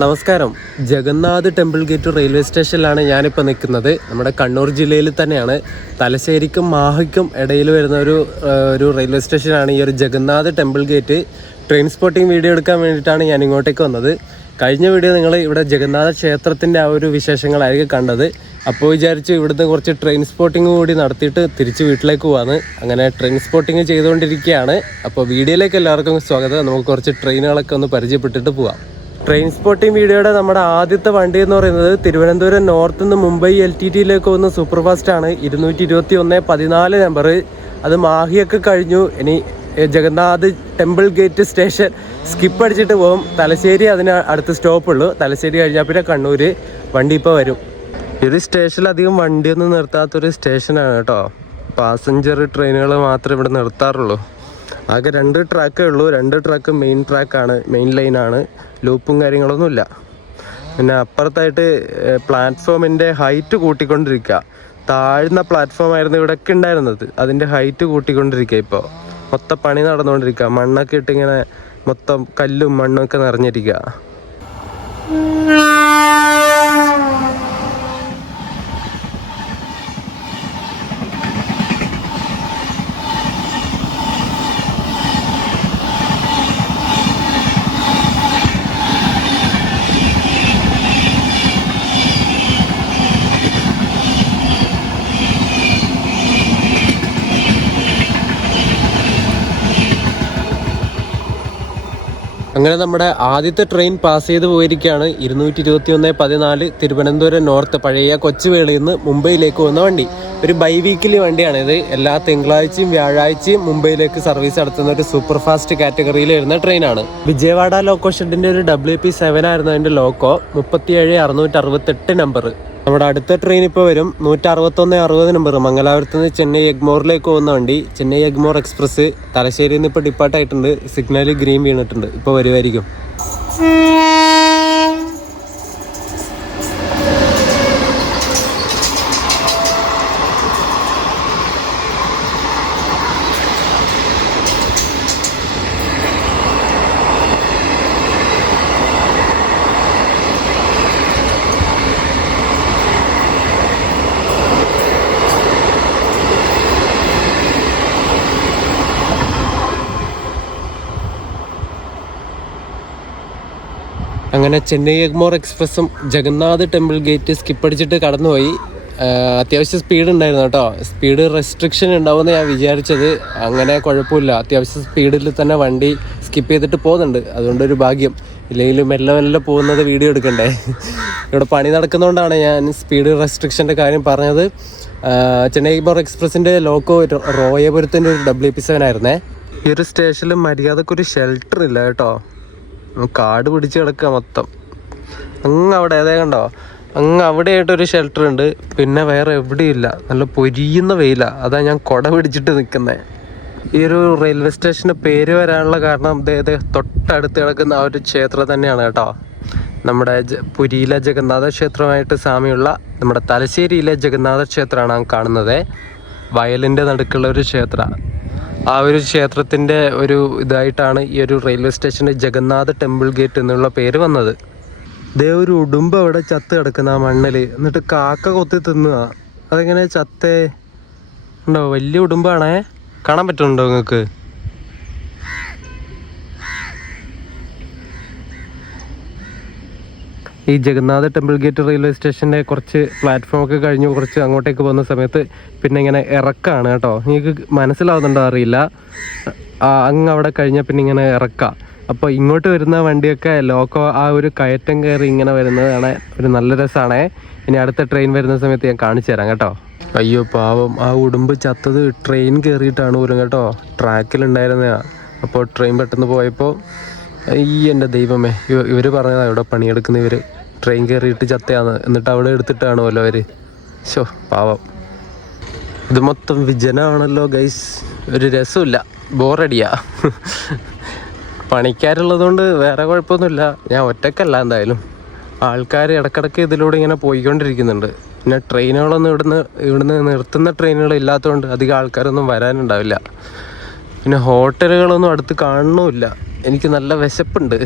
നമസ്കാരം. Jagannath temple gate railway സ്റ്റേഷനിലാണ് ഞാനിപ്പോൾ നിൽക്കുന്നത്. നമ്മുടെ കണ്ണൂർ ജില്ലയിൽ തന്നെയാണ്. തലശ്ശേരിക്കും മാഹിക്കും ഇടയിൽ വരുന്ന ഒരു റെയിൽവേ സ്റ്റേഷനാണ് ഈ ഒരു Jagannath temple gate. Train spotting video എടുക്കാൻ വേണ്ടിയിട്ടാണ് ഞാൻ ഇങ്ങോട്ടേക്ക് വന്നത്. കഴിഞ്ഞ വീഡിയോ നിങ്ങൾ ഇവിടെ ജഗന്നാഥ ക്ഷേത്രത്തിൻ്റെ ആ ഒരു വിശേഷങ്ങളായിരിക്കും കണ്ടത്. അപ്പോൾ വിചാരിച്ചു ഇവിടുന്ന് കുറച്ച് ട്രെയിൻ സ്പോട്ടിങ് കൂടി നടത്തിയിട്ട് തിരിച്ച് വീട്ടിലേക്ക് പോകാമെന്ന്. അങ്ങനെ ട്രെയിൻ സ്പോട്ടിങ് ചെയ്തുകൊണ്ടിരിക്കുകയാണ്. അപ്പോൾ വീഡിയോയിലേക്ക് എല്ലാവർക്കും സ്വാഗതം. നമുക്ക് കുറച്ച് ട്രെയിനുകളൊക്കെ ഒന്ന് പരിചയപ്പെട്ടിട്ട് പോകാം. ട്രെയിൻ സ്പോട്ടിംഗ് വീഡിയോയുടെ നമ്മുടെ ആദ്യത്തെ വണ്ടി എന്ന് പറയുന്നത് തിരുവനന്തപുരം നോർത്ത് നിന്ന് മുംബൈ LTTയിലേക്ക് പോകുന്ന സൂപ്പർ ഫാസ്റ്റ് ആണ്. 221-14 നമ്പർ. അത് മാഹിയൊക്കെ കഴിഞ്ഞു. ഇനി Jagannath temple gate station skip അടിച്ചിട്ട് പോകും. തലശ്ശേരി അതിന് അടുത്ത സ്റ്റോപ്പുള്ളൂ. തലശ്ശേരി കഴിഞ്ഞാൽ പിന്നെ കണ്ണൂർ വണ്ടി ഇപ്പോൾ വരും. ഒരു സ്റ്റേഷനിൽ അധികം വണ്ടിയൊന്നും നിർത്താത്തൊരു സ്റ്റേഷനാണ് കേട്ടോ. പാസഞ്ചർ ട്രെയിനുകൾ മാത്രമേ ഇവിടെ നിർത്താറുള്ളൂ. ആകെ 2 ട്രാക്കേ ഉള്ളൂ. 2 ട്രാക്ക് മെയിൻ ട്രാക്കാണ്, മെയിൻ ലൈനാണ്. ലൂപ്പും കാര്യങ്ങളൊന്നുമില്ല. പിന്നെ അപ്പുറത്തായിട്ട് പ്ലാറ്റ്ഫോമിൻ്റെ ഹൈറ്റ് കൂട്ടിക്കൊണ്ടിരിക്കുക. താഴ്ന്ന പ്ലാറ്റ്ഫോമായിരുന്നു ഇവിടെയൊക്കെ ഉണ്ടായിരുന്നത്. അതിൻ്റെ ഹൈറ്റ് കൂട്ടിക്കൊണ്ടിരിക്കുക. ഇപ്പോൾ മൊത്തം പണി നടന്നുകൊണ്ടിരിക്കുക. മണ്ണൊക്കെ ഇട്ടിങ്ങനെ മൊത്തം കല്ലും മണ്ണൊക്കെ നിറഞ്ഞിരിക്കുക. അങ്ങനെ നമ്മുടെ ആദ്യത്തെ ട്രെയിൻ പാസ് ചെയ്ത് പോയിരിക്കുകയാണ്. 221-14 തിരുവനന്തപുരം നോർത്ത് പഴയ കൊച്ചുവേളിയിൽ നിന്ന് മുംബൈയിലേക്ക് പോകുന്ന വണ്ടി. ഒരു ബൈ വീക്കിലി വണ്ടിയാണിത്. എല്ലാ തിങ്കളാഴ്ചയും വ്യാഴാഴ്ചയും മുംബൈയിലേക്ക് സർവീസ് നടത്തുന്ന ഒരു സൂപ്പർ ഫാസ്റ്റ് കാറ്റഗറിയിൽ വരുന്ന ട്രെയിനാണ്. വിജയവാഡ ലോക്കോ ഷെഡിൻ്റെ ഒരു WP7 ആയിരുന്നു അതിൻ്റെ ലോക്കോ. 37-668 നമ്പർ. നമ്മുടെ അടുത്ത ട്രെയിൻ ഇപ്പോൾ വരും. 161-60 നമ്പർ. മംഗലാപുരത്ത് നിന്ന് ചെന്നൈ എഗ്മോറിലേക്ക് പോകുന്ന വണ്ടി. ചെന്നൈ എഗ്മോർ എക്സ്പ്രസ് തലശ്ശേരിയിൽ നിന്ന് ഇപ്പോൾ ഡിപ്പാർട്ടായിട്ടുണ്ട്. സിഗ്നൽ ഗ്രീൻ വീണിട്ടുണ്ട്. ഇപ്പോൾ വരുമായിരിക്കും. അങ്ങനെ ചെന്നൈ എഗ്മോർ എക്സ്പ്രസും ജഗന്നാഥ് ടെമ്പിൾ ഗേറ്റ് സ്കിപ്പ് അടിച്ചിട്ട് കടന്നുപോയി. അത്യാവശ്യം സ്പീഡ് ഉണ്ടായിരുന്നു കേട്ടോ. സ്പീഡ് റെസ്ട്രിക്ഷൻ ഉണ്ടാവുമെന്ന് ഞാൻ വിചാരിച്ചത്. അങ്ങനെ കുഴപ്പമില്ല. അത്യാവശ്യം സ്പീഡിൽ തന്നെ വണ്ടി സ്കിപ്പ് ചെയ്തിട്ട് പോകുന്നുണ്ട്. അതുകൊണ്ടൊരു ഭാഗ്യം. ഇല്ലെങ്കിൽ മെല്ലെ മെല്ലെ പോകുന്നത് വീഡിയോ എടുക്കണ്ടേ. ഇവിടെ പണി നടക്കുന്നതുകൊണ്ടാണ് ഞാൻ സ്പീഡ് റെസ്ട്രിക്ഷൻ്റെ കാര്യം പറഞ്ഞത്. ചെന്നൈ എഗ്മോർ എക്സ്പ്രസിൻ്റെ ലോക്കോ റോയപുരത്തിൻ്റെ ഒരു WP7 ആയിരുന്നേ. ഈ ഒരു സ്റ്റേഷനിൽ മര്യാദക്കൊരു ഷെൽട്ടർ ഇല്ല കേട്ടോ. കാട് പിടിച്ച് കിടക്കുക മൊത്തം. അങ്ങ് അവിടെ ഏതേ കണ്ടോ, അങ്ങ് അവിടെയായിട്ടൊരു ഷെൽട്ടർ ഉണ്ട്. പിന്നെ വേറെ എവിടെയില്ല. നല്ല പൊരിയുന്ന വെയില. അതാ ഞാൻ കുട പിടിച്ചിട്ട് നിൽക്കുന്നത്. ഈ ഒരു റെയിൽവേ സ്റ്റേഷന് പേര് വരാനുള്ള കാരണം തൊട്ടടുത്ത് കിടക്കുന്ന ആ ഒരു ക്ഷേത്രം തന്നെയാണ് കേട്ടോ. നമ്മുടെ പുരിയിലെ ജഗന്നാഥ ക്ഷേത്രമായിട്ട് സാമ്യമുള്ള നമ്മുടെ തലശ്ശേരിയിലെ ജഗന്നാഥ ക്ഷേത്രമാണ് ആ കാണുന്നത്. വയലിൻ്റെ നടുക്കുള്ള ഒരു ക്ഷേത്രം. ആ ഒരു ക്ഷേത്രത്തിൻ്റെ ഒരു ഇതായിട്ടാണ് ഈ ഒരു റെയിൽവേ സ്റ്റേഷന് ജഗന്നാഥ് ടെമ്പിൾ ഗേറ്റ് എന്നുള്ള പേര് വന്നത്. ഇതേ ഒരു ഉടുമ്പ് അവിടെ ചത്ത് കിടക്കുന്ന ആ മണ്ണിൽ. എന്നിട്ട് കാക്ക കൊത്തി തിന്നുക. അതെങ്ങനെ ചത്തേ ഉണ്ടോ? വലിയ ഉടുമ്പാണേ. കാണാൻ പറ്റുന്നുണ്ടോ നിങ്ങൾക്ക്? ഈ ജഗന്നാഥ് ടെമ്പിൾ ഗേറ്റ് റെയിൽവേ സ്റ്റേഷൻ്റെ കുറച്ച് പ്ലാറ്റ്ഫോമൊക്കെ കഴിഞ്ഞ് കുറച്ച് അങ്ങോട്ടേക്ക് പോകുന്ന സമയത്ത് പിന്നെ ഇങ്ങനെ ഇറക്കാണ് കേട്ടോ. നിങ്ങൾക്ക് മനസ്സിലാവുന്നുണ്ടോ അറിയില്ല. അങ്ങ് അവിടെ കഴിഞ്ഞാൽ പിന്നെ ഇങ്ങനെ ഇറക്കാം. അപ്പോൾ ഇങ്ങോട്ട് വരുന്ന വണ്ടിയൊക്കെ ലോക്കോ ആ ഒരു കയറ്റം കയറി ഇങ്ങനെ വരുന്നതാണ്. ഒരു നല്ല രസമാണേ. ഇനി അടുത്ത ട്രെയിൻ വരുന്ന സമയത്ത് ഞാൻ കാണിച്ചു തരാം കേട്ടോ. അയ്യോ പാവം, ആ ഉടുമ്പ് ചത്തത് ട്രെയിൻ കയറിയിട്ടാണ് പോലും കേട്ടോ. ട്രാക്കിലുണ്ടായിരുന്നതാണ്. അപ്പോൾ ട്രെയിൻ പെട്ടെന്ന് പോയപ്പോൾ എൻ്റെ ദൈവമേ, ഇവർ പറഞ്ഞതാണ് ഇവിടെ പണിയെടുക്കുന്ന ഇവർ ട്രെയിൻ കയറിയിട്ട് ചത്തയാന്ന്. എന്നിട്ട് അവിടെ എടുത്തിട്ടാണല്ലോ അവർ. ശോ പാവം. ഇത് മൊത്തം വിജനമാണല്ലോ ഗൈസ്. ഒരു രസമില്ല, ബോറടിയാ. പണിക്കാരുള്ളതുകൊണ്ട് വേറെ കുഴപ്പമൊന്നുമില്ല. ഞാൻ ഒറ്റക്കല്ല എന്തായാലും. ആൾക്കാർ ഇടക്കിടക്ക് ഇതിലൂടെ ഇങ്ങനെ പോയിക്കൊണ്ടിരിക്കുന്നുണ്ട്. പിന്നെ ട്രെയിനുകളൊന്നും ഇവിടുന്ന് നിർത്തുന്ന ട്രെയിനുകൾ ഇല്ലാത്തതുകൊണ്ട് അധികം ആൾക്കാരൊന്നും വരാനുണ്ടാവില്ല. പിന്നെ ഹോട്ടലുകളൊന്നും അടുത്ത് കാണുന്നുമില്ല. എനിക്ക് നല്ല വിശപ്പുണ്ട്.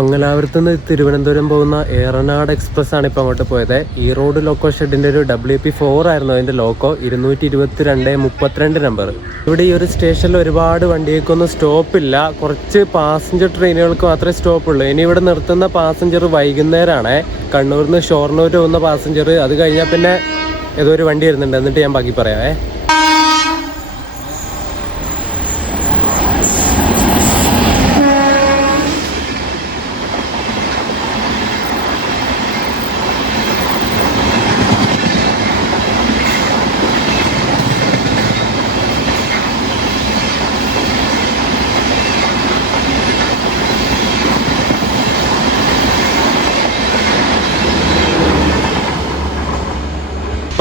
മംഗലാപുരത്ത് നിന്ന് തിരുവനന്തപുരം പോകുന്ന ഏറനാട് എക്സ്പ്രസ് ആണ് ഇപ്പോൾ അങ്ങോട്ട് പോയത്. ഈ റോഡ് ലോക്കോ ഷെഡിൻ്റെ ഒരു WP4 ആയിരുന്നു അതിൻ്റെ ലോക്കോ, 222-32 നമ്പർ. ഇവിടെ ഈ ഒരു സ്റ്റേഷനിൽ ഒരുപാട് വണ്ടികൾക്കൊന്നും സ്റ്റോപ്പില്ല, കുറച്ച് പാസഞ്ചർ ട്രെയിനുകൾക്ക് മാത്രമേ സ്റ്റോപ്പുള്ളൂ. ഇനി ഇവിടെ നിർത്തുന്ന പാസഞ്ചർ വൈകുന്നേരമാണ്. കണ്ണൂരിൽ നിന്ന് ഷൊർണൂർ പോകുന്ന പാസഞ്ചർ, അത് കഴിഞ്ഞാൽ പിന്നെ ഏതോ ഒരു വണ്ടി വരുന്നുണ്ട്, എന്നിട്ട് ഞാൻ ബാക്കി പറയാമേ.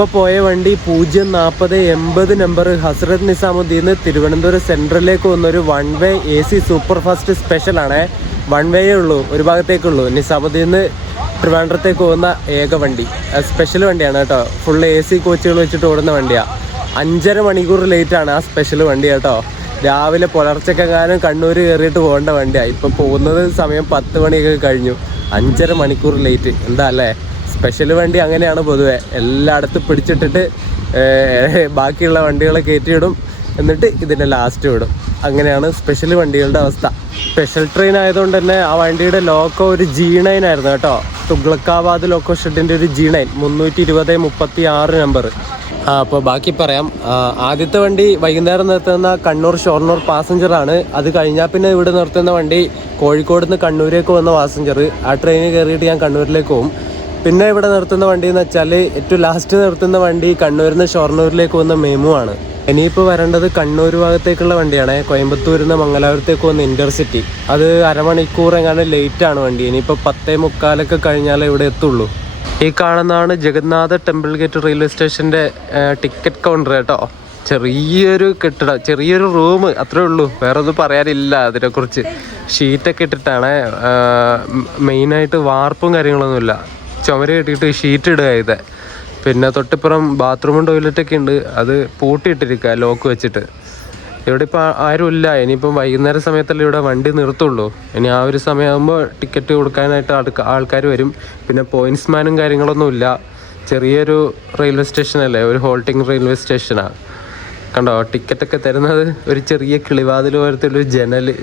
ഇപ്പോൾ പോയ വണ്ടി 04080 നമ്പർ ഹസ്രത്ത് നിസാമുദ്ദീന്ന് തിരുവനന്തപുരം സെൻട്രലിലേക്ക് വന്നൊരു 1 വേ AC സൂപ്പർ ഫാസ്റ്റ് സ്പെഷ്യലാണ്. 1 വേയേ ഉള്ളൂ, ഒരു ഭാഗത്തേക്കുള്ളൂ. നിസാമുദ്ദീന്ന് ട്രിവാൻഡ്രത്തേക്ക് പോകുന്ന ഏക വണ്ടി, സ്പെഷ്യൽ വണ്ടിയാണ് കേട്ടോ. ഫുൾ AC കോച്ചുകൾ വെച്ചിട്ട് ഓടുന്ന വണ്ടിയാണ്. 5.5 മണിക്കൂർ ലേറ്റാണ് ആ സ്പെഷ്യൽ വണ്ടി കേട്ടോ. രാവിലെ പുലർച്ചക്കെങ്ങാനും കണ്ണൂർ കയറിയിട്ട് പോകേണ്ട വണ്ടിയാണ്. ഇപ്പോൾ പോകുന്നത് സമയം 10 മണിയൊക്കെ കഴിഞ്ഞു. 5.5 മണിക്കൂർ ലേറ്റ്. എന്താ അല്ലേ? സ്പെഷ്യൽ വണ്ടി അങ്ങനെയാണ് പൊതുവെ, എല്ലായിടത്തും പിടിച്ചിട്ടിട്ട് ബാക്കിയുള്ള വണ്ടികളെ കയറ്റിയിടും, എന്നിട്ട് ഇതിനെ ലാസ്റ്റ് വിടും. അങ്ങനെയാണ് സ്പെഷ്യൽ വണ്ടികളുടെ അവസ്ഥ. സ്പെഷ്യൽ ട്രെയിൻ ആയതുകൊണ്ട് തന്നെ ആ വണ്ടിയുടെ ലോക്കോ ഒരു G9 ആയിരുന്നു കേട്ടോ. തുഗ്ലക്കാബാദ് ലോക്കോ ഷെഡിൻ്റെ ഒരു G9 320-36 നമ്പർ. അപ്പോൾ ബാക്കി പറയാം. ആദ്യത്തെ വണ്ടി വൈകുന്നേരം നിർത്തുന്ന കണ്ണൂർ ഷൊർണൂർ പാസഞ്ചറാണ്. അത് കഴിഞ്ഞാൽ പിന്നെ ഇവിടെ നിർത്തുന്ന വണ്ടി കോഴിക്കോട് നിന്ന് കണ്ണൂരേക്ക് വന്ന പാസഞ്ചർ. ആ ട്രെയിനിൽ കയറിയിട്ട് ഞാൻ കണ്ണൂരിലേക്ക് പോകും. പിന്നെ ഇവിടെ നിർത്തുന്ന വണ്ടി എന്ന് വെച്ചാൽ ഏറ്റവും ലാസ്റ്റ് നിർത്തുന്ന വണ്ടി കണ്ണൂരിൽ നിന്ന് ഷൊർണൂരിലേക്ക് വന്ന മെമു ആണ്. ഇനിയിപ്പോൾ വരേണ്ടത് കണ്ണൂർ ഭാഗത്തേക്കുള്ള വണ്ടിയാണ്. കോയമ്പത്തൂരിൽ നിന്ന് മംഗലാപുരത്തേക്ക് വന്ന ഇൻ്റർസിറ്റി. അത് അരമണിക്കൂർ എങ്ങാണ്ട് ലേറ്റാണ് വണ്ടി. ഇനിയിപ്പോൾ 10:45 കഴിഞ്ഞാലേ ഇവിടെ എത്തുള്ളൂ. ഈ കാണുന്നതാണ് ജഗന്നാഥ ടെമ്പിൾ ഗേറ്റ് റെയിൽവേ സ്റ്റേഷൻ്റെ ടിക്കറ്റ് കൗണ്ടർ കേട്ടോ. ചെറിയൊരു കെട്ടിടം, ചെറിയൊരു റൂം, അത്രേ ഉള്ളൂ. വേറെ ഒന്നും പറയാനില്ല അതിനെക്കുറിച്ച്. ഷീറ്റൊക്കെ ഇട്ടിട്ടാണ്. മെയിനായിട്ട് വാർപ്പും കാര്യങ്ങളൊന്നുമില്ല, ചുമര് കെട്ടിയിട്ട് ഷീറ്റ് ഇടുക ഇത്. പിന്നെ തൊട്ടിപ്പുറം ബാത്റൂമും ടോയ്ലറ്റൊക്കെ ഉണ്ട്, അത് പൂട്ടിയിട്ടിരിക്കുക ലോക്ക് വെച്ചിട്ട്. ഇവിടെ ഇപ്പോൾ ആരുമില്ല. ഇനിയിപ്പം വൈകുന്നേര സമയത്തല്ലേ ഇവിടെ വണ്ടി നിർത്തുള്ളൂ. ഇനി ആ ഒരു സമയമാകുമ്പോൾ ടിക്കറ്റ് കൊടുക്കാനായിട്ട് ആൾക്കാർ വരും. പിന്നെ പോയിൻറ്റ്സ്മാനും കാര്യങ്ങളൊന്നുമില്ല. ചെറിയൊരു റെയിൽവേ സ്റ്റേഷനല്ലേ, ഒരു ഹോൾട്ടിങ് റെയിൽവേ സ്റ്റേഷനാണ്. കണ്ടോ, ടിക്കറ്റൊക്കെ തരുന്നത് ഒരു ചെറിയ കിളിവാതിൽ പോലത്തെ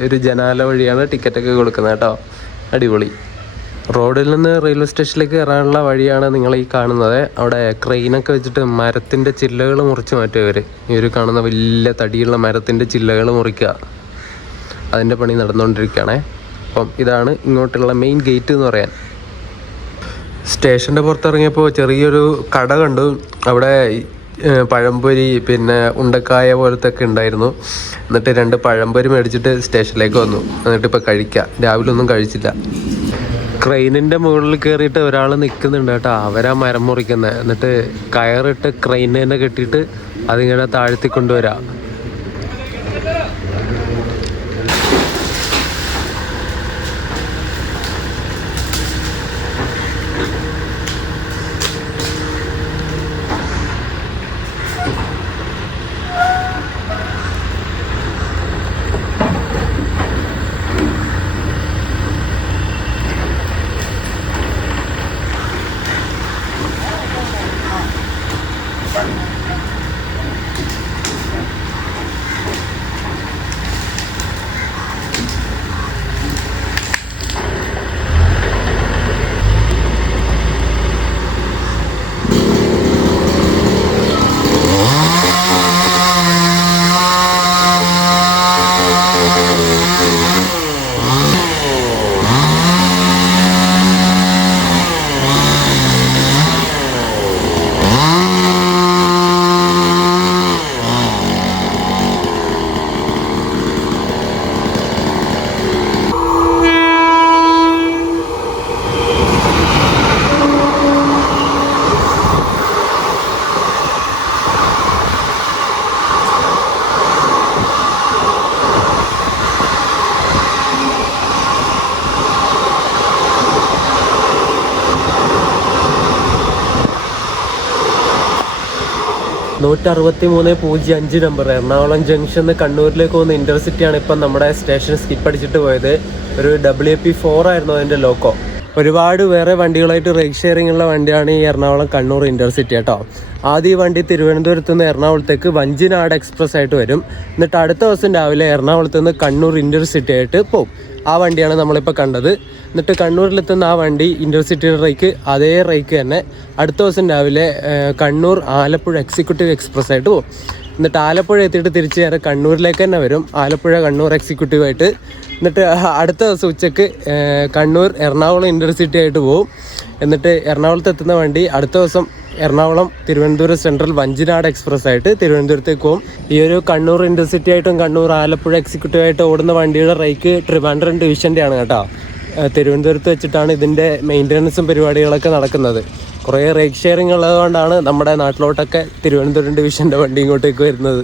ഒരു ജനാല വഴിയാണ് ടിക്കറ്റൊക്കെ കൊടുക്കുന്നത് കേട്ടോ. അടിപൊളി. റോഡിൽ നിന്ന് റെയിൽവേ സ്റ്റേഷനിലേക്ക് കയറാനുള്ള വഴിയാണ് നിങ്ങൾ ഈ കാണുന്നത്. അവിടെ ക്രെയിനൊക്കെ വെച്ചിട്ട് മരത്തിൻ്റെ ചില്ലകൾ മുറിച്ച് മാറ്റുക ഇവർ. ഈ ഒരു കാണുന്ന വലിയ തടിയുള്ള മരത്തിൻ്റെ ചില്ലകൾ മുറിക്കുക, അതിൻ്റെ പണി നടന്നുകൊണ്ടിരിക്കുകയാണേ. അപ്പം ഇതാണ് ഇങ്ങോട്ടുള്ള മെയിൻ ഗേറ്റ് എന്ന് പറയാൻ. സ്റ്റേഷൻ്റെ പുറത്തിറങ്ങിയപ്പോൾ ചെറിയൊരു കട കണ്ടു. അവിടെ പഴംപൊരി പിന്നെ ഉണ്ടക്കായ പോലത്തെ ഒക്കെ ഉണ്ടായിരുന്നു. എന്നിട്ട് 2 പഴംപൊരി മേടിച്ചിട്ട് സ്റ്റേഷനിലേക്ക് വന്നു. എന്നിട്ട് ഇപ്പോൾ കഴിക്കാം. രാവിലെ ഒന്നും കഴിച്ചില്ല. ക്രെയിനിൻ്റെ മുകളിൽ കയറിയിട്ട് ഒരാൾ നിൽക്കുന്നുണ്ട് കേട്ടോ. അവരാ മരം മുറിക്കുന്നത്. എന്നിട്ട് കയറിട്ട് ക്രെയിനിനെ കെട്ടിയിട്ട് അതിങ്ങനെ താഴ്ത്തി കൊണ്ടുവരാം. നമ്പർ എറണാകുളം ജംഗ്ഷനിൽ കണ്ണൂരിലേക്ക് പോകുന്ന ഇൻ്റർസിറ്റിയാണ് ഇപ്പം നമ്മുടെ സ്റ്റേഷൻ സ്കിപ്പ് അടിച്ചിട്ട് പോയത്. ഒരു WP4 ആയിരുന്നു അതിൻ്റെ ലോക്കോ. ഒരുപാട് വേറെ വണ്ടികളായിട്ട് റൈഡ് ഷെയറിംഗ് ഉള്ള വണ്ടിയാണ് ഈ എറണാകുളം കണ്ണൂർ ഇൻ്റർസിറ്റി കേട്ടോ. ആദ്യം ഈ വണ്ടി തിരുവനന്തപുരത്ത് നിന്ന് എറണാകുളത്തേക്ക് വഞ്ചിനാട് എക്സ്പ്രസ് ആയിട്ട് വരും. എന്നിട്ട് അടുത്ത ദിവസം രാവിലെ എറണാകുളത്ത് നിന്ന് കണ്ണൂർ ഇൻ്റർസിറ്റി ആയിട്ട് പോകും. ആ വണ്ടിയാണ് നമ്മളിപ്പോൾ കണ്ടത്. എന്നിട്ട് കണ്ണൂരിലെത്തുന്ന ആ വണ്ടി ഇൻ്റർസിറ്റിയുടെ റേക്ക് അതേ റേക്ക് തന്നെ അടുത്ത ദിവസം രാവിലെ കണ്ണൂർ ആലപ്പുഴ എക്സിക്യൂട്ടീവ് എക്സ്പ്രസ് ആയിട്ട് പോകും. എന്നിട്ട് ആലപ്പുഴ എത്തിയിട്ട് തിരിച്ച് നേരെ കണ്ണൂരിലേക്ക് തന്നെ വരും, ആലപ്പുഴ കണ്ണൂർ എക്സിക്യൂട്ടീവായിട്ട്. എന്നിട്ട് അടുത്ത ദിവസം ഉച്ചയ്ക്ക് കണ്ണൂർ എറണാകുളം ഇൻ്റർസിറ്റി ആയിട്ട് പോകും. എന്നിട്ട് എറണാകുളത്ത് എത്തുന്ന വണ്ടി അടുത്ത ദിവസം എറണാകുളം തിരുവനന്തപുരം സെൻട്രൽ വഞ്ചിനാട് എക്സ്പ്രസ് ആയിട്ട് തിരുവനന്തപുരത്തേക്ക് പോകും. ഈ ഒരു കണ്ണൂർ ഇൻ്റർസിറ്റി ആയിട്ടും കണ്ണൂർ ആലപ്പുഴ എക്സിക്യൂട്ടീവ് ആയിട്ട് ഓടുന്ന വണ്ടിയുടെ റേക്ക് ട്രിവാൻഡ്രം ഡിവിഷൻ്റെ ആണ് കേട്ടോ. തിരുവനന്തപുരത്ത് വെച്ചിട്ടാണ് ഇതിൻ്റെ മെയിൻ്റനൻസും പരിപാടികളൊക്കെ നടക്കുന്നത്. കുറേ റേക്ക് ഷെയറിംഗ് ഉള്ളതുകൊണ്ടാണ് നമ്മുടെ നാട്ടിലോട്ടൊക്കെ തിരുവനന്തപുരം ഡിവിഷൻ്റെ വണ്ടി ഇങ്ങോട്ടേക്ക് വരുന്നത്.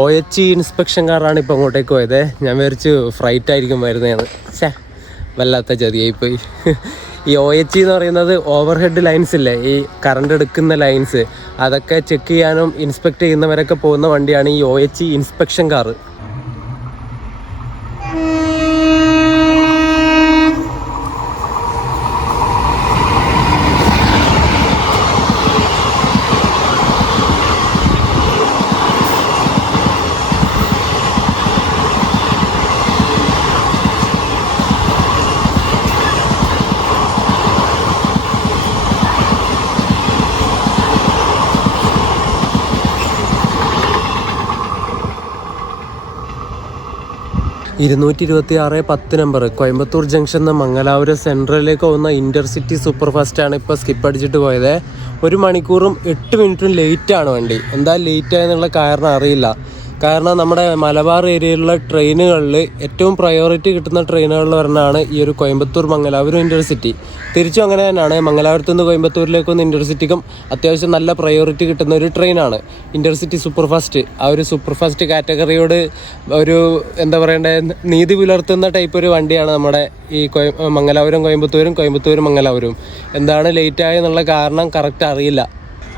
OHE ഇൻസ്പെക്ഷൻ കാറാണ് ഇപ്പോൾ അങ്ങോട്ടേക്ക് പോയത്. ഞാൻ വിചാരിച്ചു ഫ്രൈറ്റ് ആയിരിക്കും വരുന്നതെന്ന്. വല്ലാത്ത ചതിയായിപ്പോയി. ഈ OHE എന്ന് പറയുന്നത് ഓവർ ഹെഡ് ലൈൻസ് ഇല്ലേ, ഈ കറണ്ട് എടുക്കുന്ന ലൈൻസ്, അതൊക്കെ ചെക്ക് ചെയ്യാനും ഇൻസ്പെക്ട് ചെയ്യുന്നവരൊക്കെ പോകുന്ന വണ്ടിയാണ് ഈ OHE inspection car. Number Coimbatore junction നിന്ന് മംഗലാപുരം സെൻട്രലിലേക്ക് പോകുന്ന ഇൻ്റർസിറ്റി സൂപ്പർ ഫാസ്റ്റാണ് ഇപ്പോൾ സ്കിപ്പ് അടിച്ചിട്ട് പോയത്. 1 മണിക്കൂറും 8 മിനിറ്റും ലേറ്റാണ് വണ്ടി. എന്താ ലേറ്റായെന്നുള്ള കാരണം അറിയില്ല. കാരണം നമ്മുടെ മലബാർ ഏരിയയിലുള്ള ട്രെയിനുകളിൽ ഏറ്റവും പ്രയോറിറ്റി കിട്ടുന്ന ട്രെയിനുകളിൽ ഒരെണ്ണമാണ് ഈ ഒരു കോയമ്പത്തൂർ മംഗലാപുരം ഇൻ്റർസിറ്റി. തിരിച്ചും അങ്ങനെ തന്നെയാണ്. മംഗലാപുരത്ത് നിന്ന് കോയമ്പത്തൂരിലേക്ക് വന്ന ഇൻ്റർസിറ്റിക്കും അത്യാവശ്യം നല്ല പ്രയോറിറ്റി കിട്ടുന്ന ഒരു ട്രെയിനാണ് ഇൻ്റർസിറ്റി സൂപ്പർ ഫാസ്റ്റ്. ആ ഒരു സൂപ്പർ ഫാസ്റ്റ് കാറ്റഗറിയോട് ഒരു എന്താ പറയണ്ടേ, നീതി പുലർത്തുന്ന ടൈപ്പ് ഒരു വണ്ടിയാണ് നമ്മുടെ ഈ മംഗലാപുരം കോയമ്പത്തൂരും മംഗലാപുരം. എന്താണ് ലേറ്റായെന്നുള്ള കാരണം കറക്റ്റ് അറിയില്ല.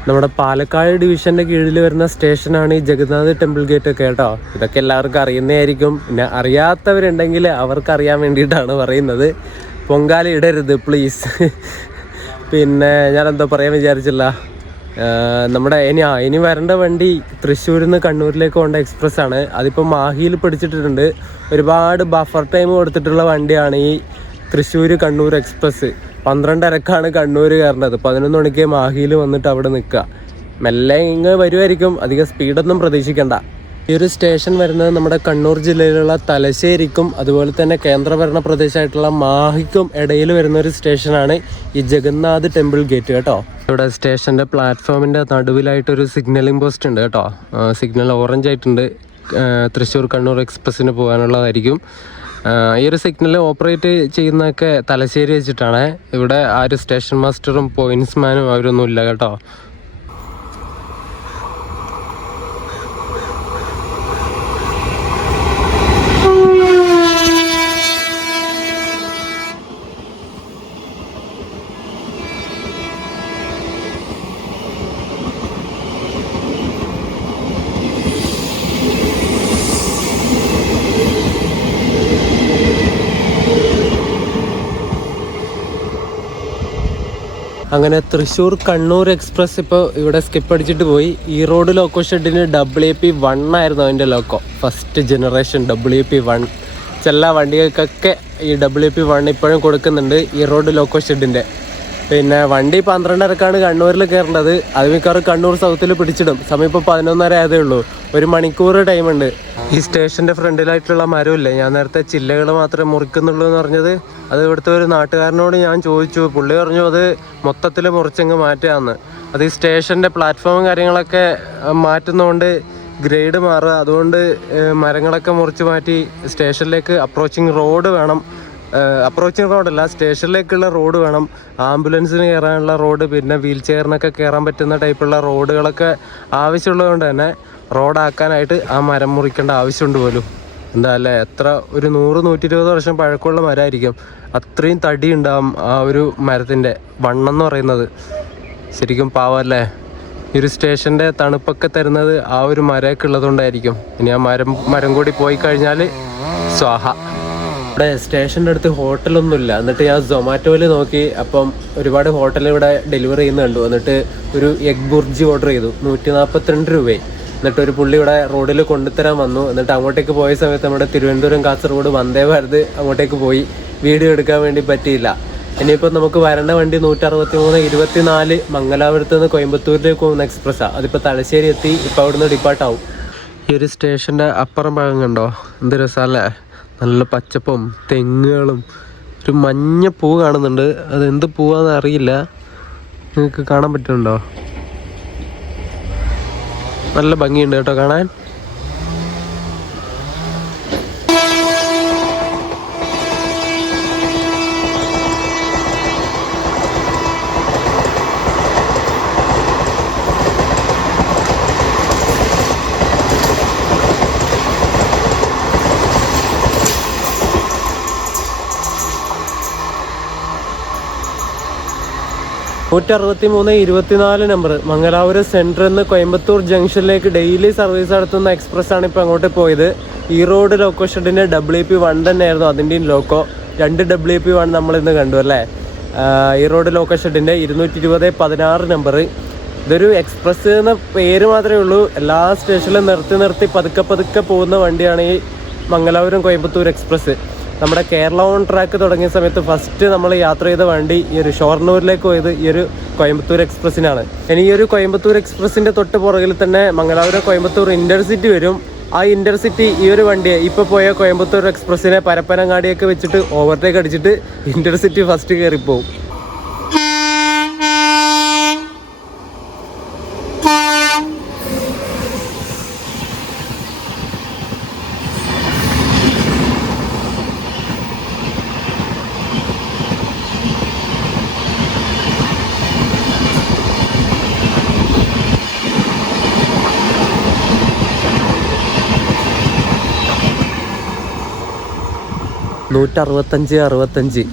നമ്മുടെ പാലക്കാട് ഡിവിഷൻ്റെ കീഴിൽ വരുന്ന സ്റ്റേഷനാണ് ഈ ജഗന്നാഥ് ടെമ്പിൾ ഗേറ്റ് ഒക്കെ കേട്ടോ. ഇതൊക്കെ എല്ലാവർക്കും അറിയുന്നതായിരിക്കും. പിന്നെ അറിയാത്തവരുണ്ടെങ്കിൽ അവർക്കറിയാൻ വേണ്ടിയിട്ടാണ് പറയുന്നത്. പൊങ്കാല ഇടരുത് പ്ലീസ്. പിന്നെ ഞാനെന്തോ പറയാൻ വിചാരിച്ചില്ല. നമ്മുടെ ഇനി വരേണ്ട വണ്ടി തൃശ്ശൂരിൽ നിന്ന് കണ്ണൂരിലേക്ക് പോകേണ്ട എക്സ്പ്രസ് ആണ്. അതിപ്പോൾ മാഹിയിൽ പിടിച്ചിട്ടിട്ടുണ്ട്. ഒരുപാട് ബഫർ ടൈം കൊടുത്തിട്ടുള്ള വണ്ടിയാണ് ഈ തൃശ്ശൂർ കണ്ണൂർ എക്സ്പ്രസ്. 12:30 കണ്ണൂർ കയറേണ്ടത്, 11 മണിക്ക് മാഹിയിൽ വന്നിട്ട് അവിടെ നിൽക്കുക. മെല്ലെ ഇങ്ങ് വരുമായിരിക്കും, അധികം സ്പീഡൊന്നും പ്രതീക്ഷിക്കേണ്ട. ഈ ഒരു സ്റ്റേഷൻ വരുന്നത് നമ്മുടെ കണ്ണൂർ ജില്ലയിലുള്ള തലശ്ശേരിക്കും അതുപോലെ തന്നെ കേന്ദ്രഭരണ പ്രദേശമായിട്ടുള്ള മാഹിക്കും ഇടയിൽ വരുന്ന ഒരു സ്റ്റേഷനാണ് ഈ ജഗന്നാഥ് ടെമ്പിൾ ഗേറ്റ് കേട്ടോ. ഇവിടെ സ്റ്റേഷൻ്റെ പ്ലാറ്റ്ഫോമിൻ്റെ നടുവിലായിട്ടൊരു സിഗ്നലിംഗ് പോസ്റ്റ് ഉണ്ട് കേട്ടോ. സിഗ്നൽ ഓറഞ്ച് ആയിട്ടുണ്ട്. തൃശ്ശൂർ കണ്ണൂർ എക്സ്പ്രസ്സിന് പോകാനുള്ളതായിരിക്കും. ഈ ഒരു സിഗ്നൽ ഓപ്പറേറ്റ് ചെയ്യുന്നതൊക്കെ തലശ്ശേരി വെച്ചിട്ടാണ്. ഇവിടെ ആ ഒരു സ്റ്റേഷൻ മാസ്റ്ററും പോയിന്റ്സ്മാനും അവരൊന്നും ഇല്ല കേട്ടോ. അങ്ങനെ തൃശ്ശൂർ കണ്ണൂർ എക്സ്പ്രസ് ഇപ്പോൾ ഇവിടെ സ്കിപ്പ് അടിച്ചിട്ട് പോയി. ഈ റോഡ് ലോക്കോ ഷെഡിന് WP1 ആയിരുന്നു അതിൻ്റെ ലോക്കോ. First generation WP1. എല്ലാ വണ്ടികൾക്കൊക്കെ ഈ WP1 ഇപ്പോഴും കൊടുക്കുന്നുണ്ട് ഈ റോഡ് ലോക്കോ ഷെഡിൻ്റെ. പിന്നെ വണ്ടി 12:30 കണ്ണൂരിൽ കയറേണ്ടത്. അത് മിക്കവാറും കണ്ണൂർ സൗത്തിൽ പിടിച്ചിടും. സമയം ഇപ്പോൾ 11:30 ആയതേ ഉള്ളൂ. 1 മണിക്കൂർ ടൈമുണ്ട്. ഈ സ്റ്റേഷൻ്റെ ഫ്രണ്ടിലായിട്ടുള്ള മരമില്ലേ, ഞാൻ നേരത്തെ ചില്ലകൾ മാത്രമേ മുറിക്കുന്നുള്ളൂ എന്ന് പറഞ്ഞത്, അത് ഇവിടുത്തെ ഒരു നാട്ടുകാരനോട് ഞാൻ ചോദിച്ചു. പുള്ളി പറഞ്ഞു അത് മൊത്തത്തിൽ മുറിച്ചങ്ങ് മാറ്റുകയെന്ന്. അത് ഈ സ്റ്റേഷൻ്റെ പ്ലാറ്റ്ഫോമും കാര്യങ്ങളൊക്കെ മാറ്റുന്നതുകൊണ്ട് ഗ്രേഡ് മാറുക. അതുകൊണ്ട് മരങ്ങളൊക്കെ മുറിച്ച് മാറ്റി സ്റ്റേഷനിലേക്ക് അപ്രോച്ചിങ് റോഡ് വേണം. അപ്രോച്ചിങ് റോഡല്ല, സ്റ്റേഷനിലേക്കുള്ള റോഡ് വേണം. ആംബുലൻസിന് കയറാനുള്ള റോഡ്, പിന്നെ വീൽ ചെയറിനൊക്കെ കയറാൻ പറ്റുന്ന ടൈപ്പുള്ള റോഡുകളൊക്കെ ആവശ്യമുള്ളതുകൊണ്ട് തന്നെ റോഡാക്കാനായിട്ട് ആ മരം മുറിക്കേണ്ട ആവശ്യമുണ്ട് പോലും. എന്താ അല്ലേ, എത്ര ഒരു 100-120 വർഷം പഴക്കമുള്ള മരമായിരിക്കും. അത്രയും തടി ഉണ്ടാവും ആ ഒരു മരത്തിൻ്റെ വണ്ണം എന്ന് പറയുന്നത്. ശരിക്കും പാവല്ലേ. ഈ ഒരു സ്റ്റേഷൻ്റെ തണുപ്പൊക്കെ തരുന്നത് ആ ഒരു മരമൊക്കെ ഉള്ളതുകൊണ്ടായിരിക്കും. ഇനി ആ മരം കൂടി പോയി കഴിഞ്ഞാൽ സ്വാഹ. ഇവിടെ സ്റ്റേഷൻ്റെ അടുത്ത് ഹോട്ടലൊന്നുമില്ല. എന്നിട്ട് ഞാൻ സൊമാറ്റോയിൽ നോക്കി, അപ്പം ഒരുപാട് ഹോട്ടൽ ഇവിടെ ഡെലിവറി ചെയ്യുന്ന കണ്ടു. എന്നിട്ട് ഒരു എഗ് ബുർജി ഓർഡർ ചെയ്തു, 142 രൂപയായി. എന്നിട്ട് ഒരു പുള്ളി ഇവിടെ റോഡിൽ കൊണ്ടുതരാൻ വന്നു. എന്നിട്ട് അങ്ങോട്ടേക്ക് പോയ സമയത്ത് നമ്മുടെ തിരുവനന്തപുരം കാസർഗോഡ് വന്ദേ ഭാരത് അങ്ങോട്ടേക്ക് പോയി, വീഡിയോ എടുക്കാൻ വേണ്ടി പറ്റിയില്ല. ഇനിയിപ്പോൾ നമുക്ക് വരേണ്ട വണ്ടി 163-24 മംഗലാപുരത്ത് നിന്ന് കോയമ്പത്തൂരിലേക്ക് പോകുന്ന എക്സ്പ്രസ്സാണ്. അതിപ്പോൾ തലശ്ശേരി എത്തി, ഇപ്പോൾ അവിടുന്ന് ഡിപ്പാർട്ടാവും. ഈ ഒരു സ്റ്റേഷൻ്റെ അപ്പുറം ഭാഗം കണ്ടോ, എന്ത് രസമല്ലേ. നല്ല പച്ചപ്പും തെങ്ങുകളും ഒരു മഞ്ഞ പൂ കാണുന്നുണ്ട്. അതെന്ത് പൂവാന്ന് അറിയില്ല, നിങ്ങൾക്ക് കാണാൻ പറ്റുന്നുണ്ടോ? നല്ല ഭംഗിയുണ്ട് കേട്ടോ കാണാൻ. നമ്പർ മംഗലാപുരം സെൻട്രൽ നിന്ന് കോയമ്പത്തൂർ ജംഗ്ഷനിലേക്ക് ഡെയിലി സർവീസ് നടത്തുന്ന എക്സ്പ്രസ് ആണ് ഇപ്പോൾ അങ്ങോട്ട് പോയത്. ഈ റോഡ് ലോക്കോ ഷെഡിൻ്റെ WP1 തന്നെയായിരുന്നു അതിൻ്റെയും ലോക്കോ. 2 WP1 നമ്മളിന്ന് കണ്ടു അല്ലേ. ഈ റോഡ് ലോക്കോ ഷെഡിൻ്റെ 220-16 നമ്പർ. ഇതൊരു എക്സ്പ്രസ് എന്ന പേര് മാത്രമേ ഉള്ളൂ. എല്ലാ സ്റ്റേഷനിലും നിർത്തി പതുക്കെ പോകുന്ന വണ്ടിയാണ് ഈ മംഗലാപുരം കോയമ്പത്തൂർ എക്സ്പ്രസ്. നമ്മുടെ കേരള ഓൺ ട്രാക്ക് തുടങ്ങിയ സമയത്ത് ഫസ്റ്റ് നമ്മൾ യാത്ര ചെയ്ത വണ്ടി ഈ ഒരു ഷൊർണൂരിലേക്ക് പോയത് ഈ ഒരു കോയമ്പത്തൂർ എക്സ്പ്രസ്സിനാണ്. ഇനി ഈ ഒരു കോയമ്പത്തൂർ എക്സ്പ്രസ്സിൻ്റെ തൊട്ട് പുറകിൽ തന്നെ മംഗലാപുരം കോയമ്പത്തൂർ ഇൻ്റർസിറ്റി വരും. ആ ഇൻ്റർസിറ്റി ഈ ഒരു വണ്ടിയെ ഇപ്പോൾ പോയ കോയമ്പത്തൂർ എക്സ്പ്രസ്സിനെ പരപ്പനങ്ങാടിയൊക്കെ വെച്ചിട്ട് ഓവർടേക്ക് അടിച്ചിട്ട് ഇൻ്റർസിറ്റി ഫസ്റ്റ് കയറിപ്പോവും.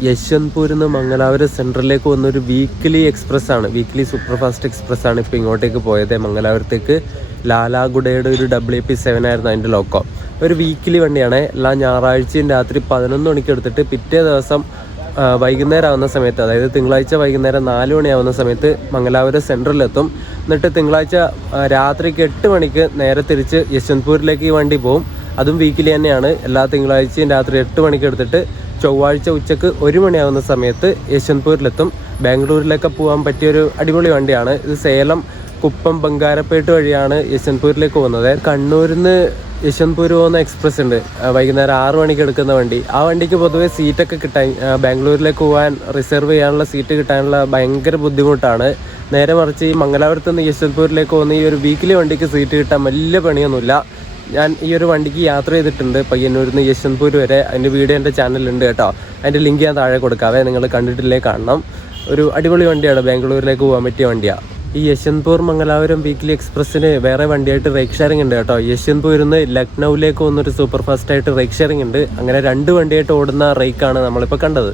യശ്വന്ത്പൂരിൽ നിന്ന് മംഗലാപുരം സെൻട്രലിലേക്ക് വന്നൊരു വീക്ക്ലി എക്സ്പ്രസ് ആണ്, വീക്ക്ലി സൂപ്പർ ഫാസ്റ്റ് എക്സ്പ്രസ് ആണ് ഇപ്പോൾ ഇങ്ങോട്ടേക്ക് പോയത്. മംഗലാപുരത്തേക്ക് ലാലാഗുഡയുടെ ഒരു WP7 ആയിരുന്നു അതിൻ്റെ ലോക്കോ. ഒരു വീക്ക്ലി വണ്ടിയാണ്. എല്ലാ ഞായറാഴ്ചയും രാത്രി 11 മണിക്ക് എടുത്തിട്ട് പിറ്റേ ദിവസം വൈകുന്നേരം ആവുന്ന സമയത്ത്, അതായത് തിങ്കളാഴ്ച വൈകുന്നേരം 4 മണിയാവുന്ന സമയത്ത് മംഗലാപുരം സെൻട്രലിലെത്തും. എന്നിട്ട് തിങ്കളാഴ്ച രാത്രിക്ക് 8 മണിക്ക് നേരെ തിരിച്ച് യശ്വന്ത്പൂരിലേക്ക് ഈ വണ്ടി പോകും. അതും വീക്കിലി തന്നെയാണ്. എല്ലാ തിങ്കളാഴ്ചയും രാത്രി 8 മണിക്ക് എടുത്തിട്ട് ചൊവ്വാഴ്ച ഉച്ചക്ക് 1 മണിയാവുന്ന സമയത്ത് യശ്വന്ത്പൂരിലെത്തും. ബാംഗ്ലൂരിലൊക്കെ പോകാൻ പറ്റിയൊരു അടിപൊളി വണ്ടിയാണ് ഇത്. സേലം, കുപ്പം, ബംഗാരപ്പേട്ട് വഴിയാണ് യശ്വന്ത്പൂരിലേക്ക് പോകുന്നത്. കണ്ണൂരിൽ നിന്ന് യശ്വന്ത്പൂർ പോകുന്ന എക്സ്പ്രസ് ഉണ്ട്, വൈകുന്നേരം 6 മണിക്ക് എടുക്കുന്ന വണ്ടി. ആ വണ്ടിക്ക് പൊതുവേ സീറ്റൊക്കെ കിട്ടാൻ, ബാംഗ്ലൂരിലേക്ക് പോകാൻ റിസർവ് ചെയ്യാനുള്ള സീറ്റ് കിട്ടാനുള്ള ഭയങ്കര ബുദ്ധിമുട്ടാണ്. നേരെ മറിച്ച് ഈ മംഗലാപുരത്ത് നിന്ന് യശ്വന്ത്പൂരിലേക്ക് പോകുന്ന ഈ ഒരു വീക്കിലി വണ്ടിക്ക് സീറ്റ് കിട്ടാൻ വലിയ പണിയൊന്നുമില്ല. ഞാൻ ഈ ഒരു വണ്ടിക്ക് യാത്ര ചെയ്തിട്ടുണ്ട് പയ്യന്നൂരിൽ നിന്ന് യശ്വന്ത്പൂർ വരെ. അതിൻ്റെ വീഡിയോ എൻ്റെ ചാനലിലുണ്ട് കേട്ടോ. അതിൻ്റെ ലിങ്ക് ഞാൻ താഴെ കൊടുക്കാവേ, നിങ്ങൾ കണ്ടിട്ടില്ലേ കാണണം. ഒരു അടിപൊളി വണ്ടിയാണ്, ബാംഗ്ലൂരിലേക്ക് പോകാൻ പറ്റിയ വണ്ടിയാണ്. ഈ യശ്വന്ത്പൂർ മംഗലാപുരം വീക്ക്ലി എക്സ്പ്രസ്സിന് വേറെ വണ്ടിയായിട്ട് റൈഡ് ഷെയറിംഗ് ഉണ്ട് കേട്ടോ. യശ്വന്ത്പൂരിൽ നിന്ന് ലക്നൌവിലേക്ക് വന്നൊരു സൂപ്പർ ഫാസ്റ്റായിട്ട് റൈഡ് ഷെയറിംഗ് ഉണ്ട്. അങ്ങനെ 2 വണ്ടിയായിട്ട് ഓടുന്ന റൈക്കാണ് നമ്മളിപ്പോൾ കണ്ടത്.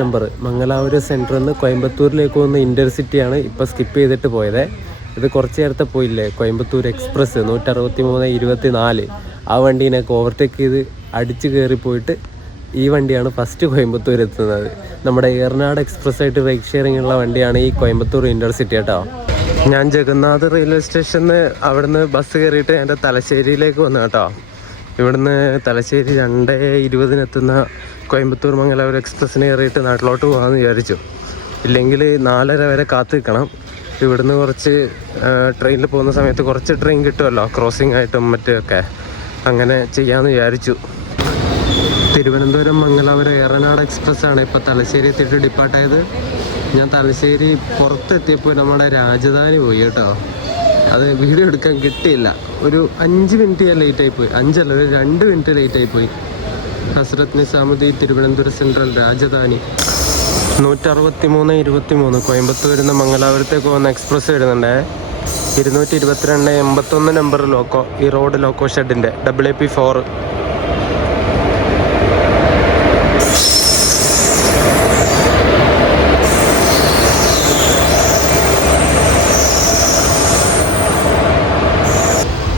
നമ്പർ മംഗലാപുരം സെൻട്രൽ നിന്ന് കോയമ്പത്തൂരിലേക്ക് പോകുന്ന ഇൻ്റർസിറ്റിയാണ് ഇപ്പോൾ സ്കിപ്പ് ചെയ്തിട്ട് പോയത്. ഇത് കുറച്ച് നേരത്തെ പോയില്ലേ കോയമ്പത്തൂർ എക്സ്പ്രസ് 163-24, ആ വണ്ടീനൊക്കെ ഓവർടേക്ക് ചെയ്ത് അടിച്ച് കയറിപ്പോയിട്ട് ഈ വണ്ടിയാണ് ഫസ്റ്റ് കോയമ്പത്തൂർ എത്തുന്നത്. നമ്മുടെ ഏറനാട് എക്സ്പ്രസ് ആയിട്ട് റൈഡ് ഷെയറിംഗ് ഉള്ള വണ്ടിയാണ് ഈ കോയമ്പത്തൂർ ഇൻ്റർസിറ്റി കേട്ടോ. ഞാൻ ജഗന്നാഥ് റെയിൽവേ സ്റ്റേഷനിൽ അവിടുന്ന് ബസ് കയറിയിട്ട് എൻ്റെ തലശ്ശേരിയിലേക്ക് വന്നു കേട്ടോ. ഇവിടുന്ന് തലശ്ശേരി 2:20 എത്തുന്ന കോയമ്പത്തൂർ മംഗലാപുരം എക്സ്പ്രസ്സിന് കയറിയിട്ട് നാട്ടിലോട്ട് പോകാമെന്ന് വിചാരിച്ചു. ഇല്ലെങ്കിൽ 4:30 വരെ കാത്തു നിൽക്കണം. ഇവിടുന്ന് കുറച്ച് ട്രെയിനിൽ പോകുന്ന സമയത്ത് കുറച്ച് ട്രെയിൻ കിട്ടുമല്ലോ, ക്രോസിംഗ് ആയിട്ടും മറ്റൊക്കെ. അങ്ങനെ ചെയ്യാമെന്ന് വിചാരിച്ചു. തിരുവനന്തപുരം മംഗലാപുരം ഏറനാട് എക്സ്പ്രസ് ആണ് ഇപ്പോൾ തലശ്ശേരി എത്തിയിട്ട് ഡിപ്പാർട്ടായത്. ഞാൻ തലശ്ശേരി പുറത്തെത്തിയപ്പോൾ നമ്മുടെ രാജധാനി പോയി കേട്ടോ. അത് വീഡിയോ എടുക്കാൻ കിട്ടിയില്ല. ഒരു 5 മിനിറ്റ് ഞാൻ ലേറ്റായിപ്പോയി. 5 അല്ല, ഒരു 2 മിനിറ്റ് ലേറ്റായിപ്പോയി. ഹസ്രത്ത് നിസാമുദ്ദീൻ തിരുവനന്തപുരം സെൻട്രൽ രാജധാനി 163-23 കോയമ്പത്തൂരിൽ നിന്ന് മംഗലാപുരത്തേക്ക് പോകുന്ന എക്സ്പ്രസ് വരുന്നുണ്ട്. 222-81 നമ്പർ ലോക്കോ, ഈ റോഡ് ലോക്കോ ഷെഡിൻ്റെ AP4.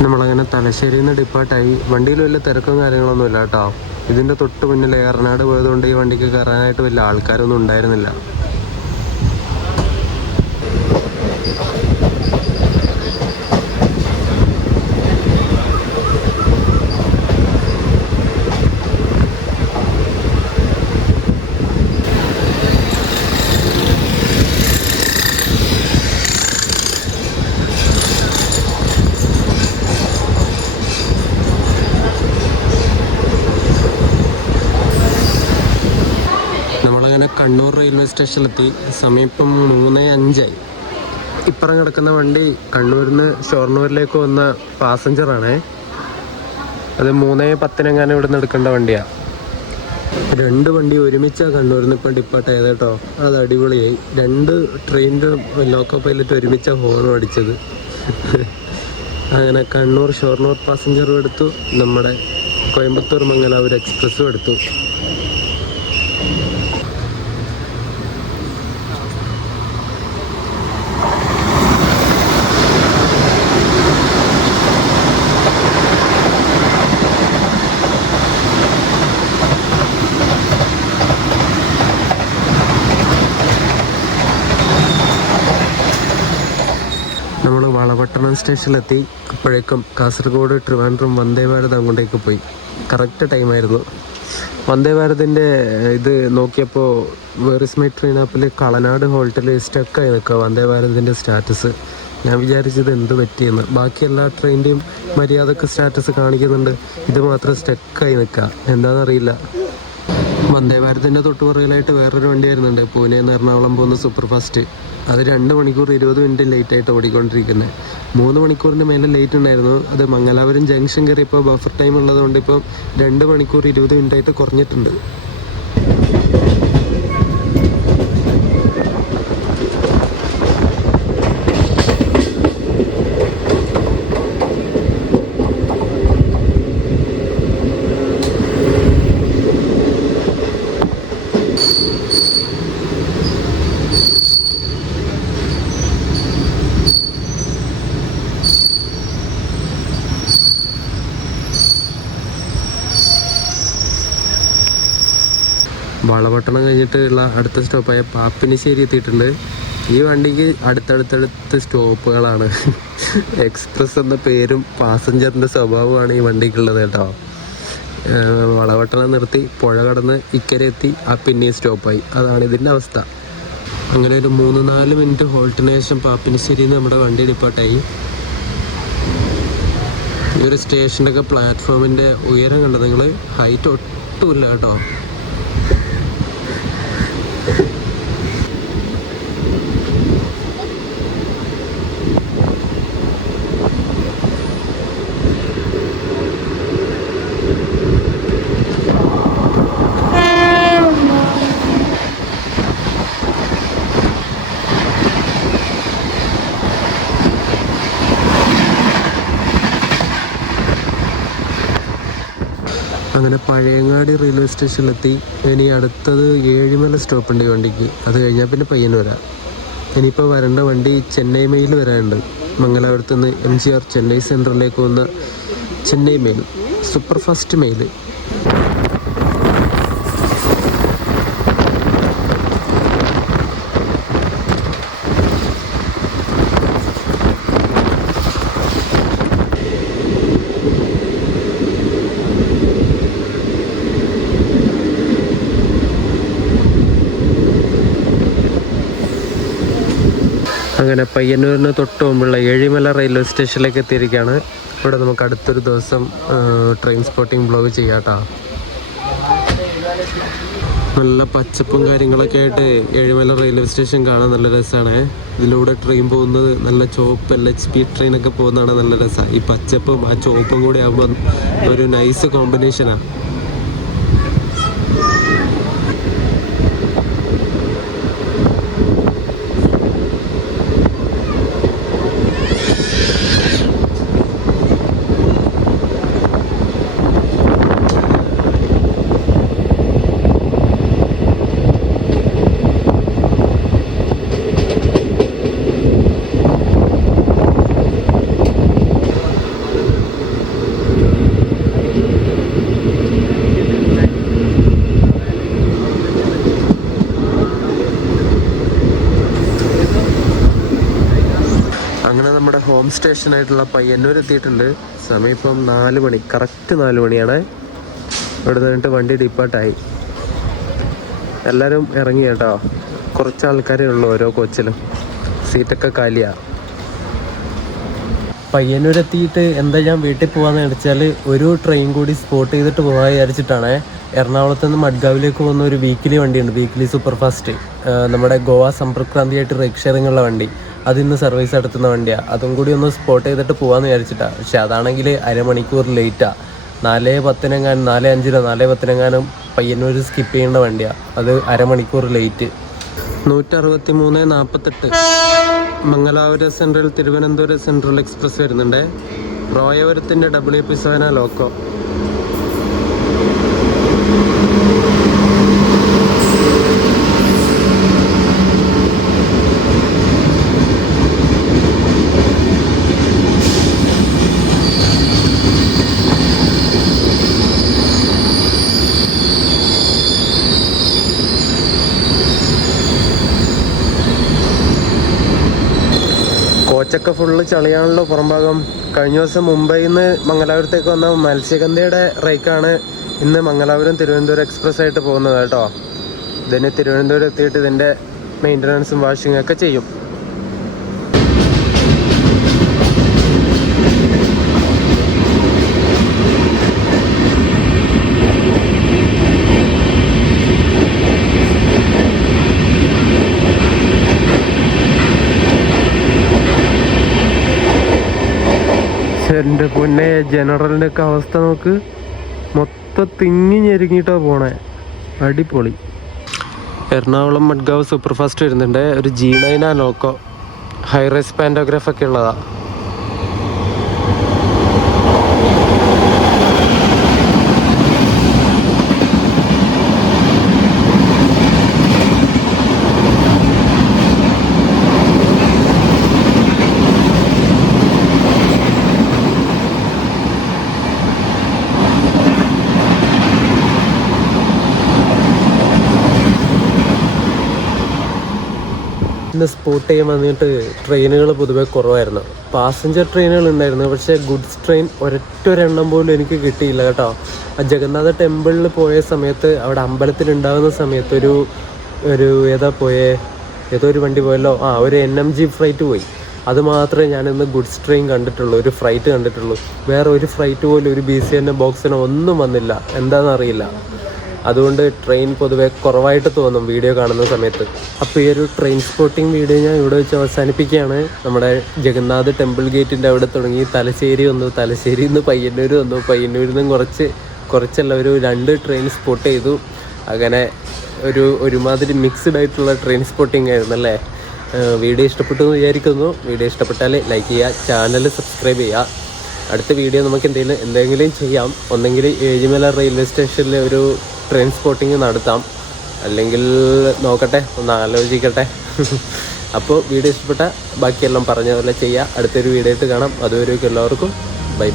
നമ്മളങ്ങനെ തലശ്ശേരിയിൽ നിന്ന് ഡിപ്പാർട്ടായി. വണ്ടിയിൽ വലിയ തിരക്കും കാര്യങ്ങളൊന്നും ഇല്ല കേട്ടോ. ഇതിൻ്റെ തൊട്ട് മുന്നിൽ ഏറനാട് പോയതുകൊണ്ട് ഈ വണ്ടിക്ക് കയറാനായിട്ട് വലിയ ആൾക്കാരൊന്നും ഉണ്ടായിരുന്നില്ല. കണ്ണൂർ റെയിൽവേ സ്റ്റേഷനിലെത്തി. സമയം ഇപ്പം 3:05. ഇപ്പുറം കിടക്കുന്ന വണ്ടി കണ്ണൂരിൽ നിന്ന് ഷൊർണൂരിലേക്ക് വന്ന പാസഞ്ചറാണേ. അത് 3:10 ഇവിടെ നിന്ന് എടുക്കേണ്ട വണ്ടിയാണ്. 2 വണ്ടി ഒരുമിച്ചാണ് കണ്ണൂരിൽ നിന്ന് ഇപ്പം ഡിപ്പാർട്ട് ചെയ്ത് കേട്ടോ. അത് അടിപൊളിയായി. 2 ട്രെയിനിൻ്റെ ലോക്കോ പൈലറ്റ് ഒരുമിച്ചാണ് ഹോണും അടിച്ചത്. അങ്ങനെ കണ്ണൂർ ഷൊർണൂർ പാസഞ്ചറും എടുത്തു, നമ്മുടെ കോയമ്പത്തൂർ മംഗലാപുരം എക്സ്പ്രസ്സും എടുത്തു. നമ്മൾ വളപട്ടണം സ്റ്റേഷനിലെത്തി. അപ്പോഴേക്കും കാസർഗോഡ് ട്രിവാൻഡ്രം വന്ദേ ഭാരത് അങ്ങോട്ടേക്ക് പോയി. കറക്റ്റ് ടൈമായിരുന്നു. വന്ദേ ഭാരതിൻ്റെ ഇത് നോക്കിയപ്പോൾ വേർ ഇസ് മൈ ട്രെയിൻ ആപ്പിൽ കളനാട് ഹോൾട്ടിൽ സ്റ്റക്കായി നിൽക്കുക വന്ദേ ഭാരതിൻ്റെ സ്റ്റാറ്റസ്. ഞാൻ വിചാരിച്ചത് എന്ത് പറ്റിയെന്ന്. ബാക്കി എല്ലാ ട്രെയിനിൻ്റെയും മര്യാദക്ക് സ്റ്റാറ്റസ് കാണിക്കുന്നുണ്ട്, ഇത് മാത്രം സ്റ്റക്കായി നിൽക്കുക. എന്താണെന്നറിയില്ല. വന്ദേ ഭാരതിൻ്റെ തൊട്ടുപുറകിലായിട്ട് വേറൊരു വണ്ടി വരുന്നുണ്ട്, പൂനെയിൽ നിന്ന് എറണാകുളം പോകുന്ന സൂപ്പർ ഫാസ്റ്റ്. അത് 2 മണിക്കൂർ 20 മിനിറ്റ് ലേറ്റായിട്ട് ഓടിക്കൊണ്ടിരിക്കുന്നത്. 3 മണിക്കൂറിന് മേലെ ലേറ്റ് ഉണ്ടായിരുന്നു. അത് മംഗലാപുരം ജംഗ്ഷൻ കയറി ഇപ്പോൾ ബഫർ ടൈം ഉള്ളതുകൊണ്ട് ഇപ്പോൾ 2 മണിക്കൂർ 20 മിനിറ്റായിട്ട് കുറഞ്ഞിട്ടുണ്ട്. വളപട്ടണം കഴിഞ്ഞിട്ടുള്ള അടുത്ത സ്റ്റോപ്പായ പാപ്പിനിശ്ശേരി എത്തിയിട്ടുണ്ട്. ഈ വണ്ടിക്ക് അടുത്തടുത്തടുത്ത് സ്റ്റോപ്പുകളാണ്. എക്സ്പ്രസ് എന്ന പേരും പാസഞ്ചറിൻ്റെ സ്വഭാവമാണ് ഈ വണ്ടിക്കുള്ളത് കേട്ടോ. വളപട്ടണം നിർത്തി പുഴ കടന്ന് ഇക്കരെ എത്തി, ആ പിന്നെയും സ്റ്റോപ്പായി. അതാണ് ഇതിൻ്റെ അവസ്ഥ. അങ്ങനെ ഒരു 3-4 മിനിറ്റ് ഹോൾട്ടിന് ശേഷം പാപ്പിനിശ്ശേരിയിൽ നിന്ന് നമ്മുടെ വണ്ടി ഡിപ്പാർട്ടായി. ഈ ഒരു സ്റ്റേഷൻ്റെയൊക്കെ പ്ലാറ്റ്ഫോമിൻ്റെ ഉയരം കണ്ടത് നിങ്ങൾ, ഹൈറ്റ് ഒട്ടുമില്ല കേട്ടോ. അങ്ങനെ പഴയങ്ങാടി റെയിൽവേ സ്റ്റേഷനിലെത്തി. ഇനി അടുത്തത് ഏഴിമല സ്റ്റോപ്പുണ്ട് ഈ വണ്ടിക്ക്. അത് കഴിഞ്ഞാൽ പിന്നെ പയ്യന്നൂരാ. ഇനിയിപ്പോൾ വരേണ്ട വണ്ടി ചെന്നൈ മെയിൽ വരാനുണ്ട്. മംഗലാപുരത്ത് നിന്ന് MGR ചെന്നൈ സെൻട്രലിലേക്ക് പോകുന്ന Chennai mail, super fast mail. അങ്ങനെ പയ്യന്നൂരിന് തൊട്ട് മുമ്പുള്ള ഏഴിമല റെയിൽവേ സ്റ്റേഷനിലേക്ക് എത്തിയിരിക്കുകയാണ്. ഇവിടെ നമുക്ക് അടുത്തൊരു ദിവസം ട്രെയിൻ സ്പോട്ടിംഗ് ബ്ലോഗ് ചെയ്യാം കേട്ടോ. നല്ല പച്ചപ്പും കാര്യങ്ങളൊക്കെ ആയിട്ട് ഏഴിമല റെയിൽവേ സ്റ്റേഷൻ കാണാൻ നല്ല രസമാണ്. ഇതിലൂടെ ട്രെയിൻ പോകുന്നത് നല്ല ചോപ്പ് LHP ട്രെയിനൊക്കെ പോകുന്നതാണ് നല്ല രസമാണ്. ഈ പച്ചപ്പും ആ ചോപ്പും കൂടി ആകുമ്പോൾ ഒരു നൈസ് കോമ്പിനേഷനാണ്. അങ്ങനെ നമ്മുടെ ഹോം സ്റ്റേഷനായിട്ടുള്ള പയ്യന്നൂർ എത്തിയിട്ടുണ്ട്. സമയം ഇപ്പം 4 മണി, കറക്റ്റ് 4 മണിയാണ്. ഇവിടെ നിന്നിട്ട് വണ്ടി ഡിപ്പാർട്ടായി. എല്ലാവരും ഇറങ്ങി കേട്ടോ. കുറച്ച് ആൾക്കാരേ ഉള്ളൂ ഓരോ കോച്ചിലും. സീറ്റൊക്കെ കാലിയാണ്. പയ്യന്നൂർ എത്തിയിട്ട് എന്താ ഞാൻ വീട്ടിൽ പോകാമെന്ന് വെച്ചാൽ ഒരു ട്രെയിൻ കൂടി സ്പോട്ട് ചെയ്തിട്ട് പോകാൻ വിചാരിച്ചിട്ടാണ്. എറണാകുളത്ത് നിന്ന് മഡ്ഗാവിലേക്ക് പോകുന്ന ഒരു വീക്കിലി വണ്ടിയുണ്ട്, വീക്കിലി സൂപ്പർ ഫാസ്റ്റ്. നമ്മുടെ ഗോവ സമ്പർക്ക് ക്രാന്തിയായിട്ട് റൈഡ് ഷെയറിങ്ങുള്ള വണ്ടി, അതിന്ന് സർവീസ് നടത്തുന്ന വണ്ടിയാണ്. അതും കൂടി ഒന്ന് സ്പോട്ട് ചെയ്തിട്ട് പോകാമെന്ന് വിചാരിച്ചിട്ടാണ്. പക്ഷെ അതാണെങ്കിൽ അരമണിക്കൂർ ലേറ്റാണ്. 4:10 4:05 4:10 പയ്യന്നൂർ സ്കിപ്പ് ചെയ്യേണ്ട വണ്ടിയാണ്. അത് അരമണിക്കൂർ late. 163:48 Mangalapuram central Thiruvananthapuram central express വരുന്നുണ്ട്. റോയപുരത്തിൻ്റെ WP7 ലോക്കോ. കോച്ചൊക്കെ ഫുള്ള് ചളിയാണല്ലോ പുറംഭാഗം. കഴിഞ്ഞ ദിവസം മുംബൈയിൽ നിന്ന് മംഗലാപുരത്തേക്ക് വന്ന മത്സ്യഗന്ധയുടെ റൈക്കാണ് ഇന്ന് മംഗലാപുരം തിരുവനന്തപുരം എക്സ്പ്രസ് ആയിട്ട് പോകുന്നത് കേട്ടോ. ഇതിന് തിരുവനന്തപുരം എത്തിയിട്ട് ഇതിൻ്റെ മെയിൻ്റനൻസും വാഷിംഗ് ഒക്കെ ചെയ്യും. എൻ്റെ പൊന്നെ, ജനറലിൻ്റെ ഒക്കെ അവസ്ഥ നോക്ക്. മൊത്തം തിങ്ങി ഞെരുങ്ങിയിട്ടാ പോണേ. അടിപൊളി. എറണാകുളം മഡ്ഗാവ് സൂപ്പർ ഫാസ്റ്റ് വരുന്നുണ്ട്. ഒരു G9 ലോക്കോ, ഹൈറൈസ് പാൻറ്റോഗ്രാഫ് ഒക്കെ ഉള്ളതാണ്. ഇന്ന് സ്പോട്ട് ചെയ്യാൻ വന്നിട്ട് ട്രെയിനുകൾ പൊതുവെ കുറവായിരുന്നു. പാസഞ്ചർ ട്രെയിനുകൾ ഉണ്ടായിരുന്നു, പക്ഷേ ഗുഡ്സ് ട്രെയിൻ ഒരൊറ്റൊരെണ്ണം പോലും എനിക്ക് കിട്ടിയില്ല കേട്ടോ. ആ ജഗന്നാഥ ടെമ്പിളിൽ പോയ സമയത്ത് അവിടെ അമ്പലത്തിലുണ്ടാകുന്ന സമയത്ത് ഒരു ഏതോ ഒരു വണ്ടി പോയല്ലോ. ഒരു NMG ഫ്ലൈറ്റ് പോയി. അത് മാത്രമേ ഞാനിന്ന് ഗുഡ്സ് ട്രെയിൻ കണ്ടിട്ടുള്ളൂ, ഒരു ഫ്ലൈറ്റ് കണ്ടിട്ടുള്ളൂ. വേറെ ഒരു ഫ്ലൈറ്റ് പോലും, ഒരു BCN ബോക്സിനോ ഒന്നും വന്നില്ല. എന്താണെന്നറിയില്ല. അതുകൊണ്ട് ട്രെയിൻ പൊതുവെ കുറവായിട്ട് തോന്നും വീഡിയോ കാണുന്ന സമയത്ത്. അപ്പോൾ ഈ ഒരു ട്രെയിൻ സ്പോട്ടിംഗ് വീഡിയോ ഞാൻ ഇവിടെ വെച്ച് അവസാനിപ്പിക്കുകയാണ്. നമ്മുടെ ജഗന്നാഥ് ടെമ്പിൾ ഗേറ്റിൻ്റെ അവിടെ തുടങ്ങി തലശ്ശേരിയിൽ നിന്ന് പയ്യന്നൂർ വന്നു. പയ്യന്നൂരിൽ നിന്നും കുറച്ചല്ല ഒരു 2 ട്രെയിൻ സ്പോട്ട് ചെയ്തു. അങ്ങനെ ഒരുമാതിരി മിക്സ്ഡ് ആയിട്ടുള്ള ട്രെയിൻ സ്പോട്ടിംഗ് ആയിരുന്നു അല്ലേ. വീഡിയോ ഇഷ്ടപ്പെട്ടു എന്ന് വിചാരിക്കുന്നു. വീഡിയോ ഇഷ്ടപ്പെട്ടാൽ ലൈക്ക് ചെയ്യുക, ചാനൽ സബ്സ്ക്രൈബ് ചെയ്യുക. അടുത്ത വീഡിയോ നമുക്ക് എന്തെങ്കിലും ചെയ്യാം. ഒന്നെങ്കിൽ ഏഴിമല റെയിൽവേ സ്റ്റേഷനിലെ ഒരു ട്രെയിൻ സ്പോട്ടിങ് നടത്താം, അല്ലെങ്കിൽ നോക്കട്ടെ, ഒന്ന് ആലോചിക്കട്ടെ. അപ്പോൾ വീഡിയോ ഇഷ്ടപ്പെട്ട ബാക്കിയെല്ലാം പറഞ്ഞ പോലെ ചെയ്യുക. അടുത്തൊരു വീഡിയോ ആയിട്ട് കാണാം. അതുവരെയൊക്കെ എല്ലാവർക്കും ബൈ.